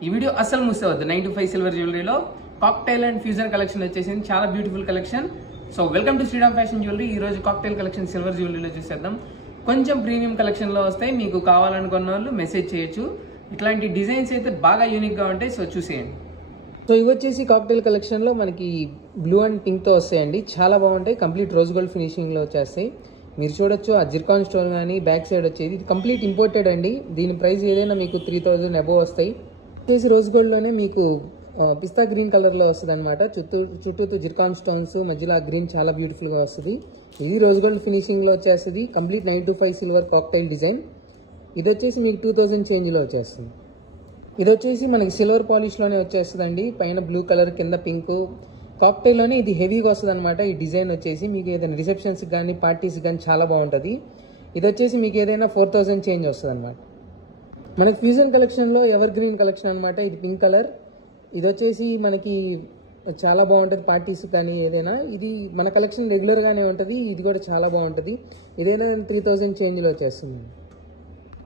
ఈ వీడియో అసలు మిస్ అవ్వద్దు. 9 to 5 సిల్వర్ జ్యువెలరీలో కాక్టైల్ అండ్ ఫ్యూజన్ కలెక్షన్ వచ్చేసింది. చాలా beautiful collection. So welcome to Sriram fashion jewellery. ఈ రోజు కాక్టైల్ కలెక్షన్ సిల్వర్ జ్యువెలరీలో చూసేద్దాం. కొంచెం ప్రీమియం కలెక్షన్లో వస్తాయి. మీకు కావాలనుకున్న వాళ్ళు మెసేజ్ చేయొచ్చు. ఇట్లాంటి డిజైన్స్ అయితే బాగా యూనిక్గా ఉంటాయి. సో చూసేయండి. సో ఇవి వచ్చేసి కాక్టైల్ కలెక్షన్లో మనకి బ్లూ అండ్ పింక్తో వస్తాయండి. చాలా బాగుంటాయి. కంప్లీట్ రోజ్ గోల్డ్ ఫినిషింగ్లో వచ్చేస్తాయి. మీరు చూడొచ్చు ఆ జిర్కాన్ స్టోన్ కానీ బ్యాక్ సైడ్ వచ్చేది ఇది కంప్లీట్ ఇంపోర్టెడ్ అండి. దీని ప్రైస్ ఏదైనా మీకు 3000 అబోవ్ వస్తాయి. వచ్చేసి రోజ్ గోల్డ్లోనే మీకు పిస్తా గ్రీన్ కలర్లో వస్తుంది అనమాట. చుట్టూ జిర్కాన్ స్టోన్స్ మధ్యలో ఆ గ్రీన్ చాలా బ్యూటిఫుల్గా వస్తుంది. ఇది రోజ్ గోల్డ్ ఫినిషింగ్లో వచ్చేస్తుంది. Complete 9 to 5 silver cocktail design. ఇది వచ్చేసి మీకు 2000 చేంజ్లో వచ్చేస్తుంది. ఇది వచ్చేసి మనకి సిల్వర్ పాలిష్లోనే వచ్చేస్తుందండి. పైన బ్లూ కలర్ కింద పింక్. కాక్టైల్లోనే ఇది హెవీగా వస్తుంది అనమాట. ఈ డిజైన్ వచ్చేసి మీకు ఏదైనా రిసెప్షన్స్కి కానీ పార్టీస్కి కానీ చాలా బాగుంటుంది. ఇది వచ్చేసి మీకు ఏదైనా 4000 చేంజ్ వస్తుంది అనమాట. మనకి ఫ్యూజన్ కలెక్షన్లో ఎవర్ గ్రీన్ కలెక్షన్ అనమాట. ఇది పింక్ కలర్. ఇది వచ్చేసి మనకి చాలా బాగుంటుంది పార్టీస్ కానీ ఏదైనా. ఇది మన కలెక్షన్ రెగ్యులర్గానే ఉంటుంది. ఇది కూడా చాలా బాగుంటుంది. ఏదైనా 3000 చేంజ్లో వచ్చేస్తుంది.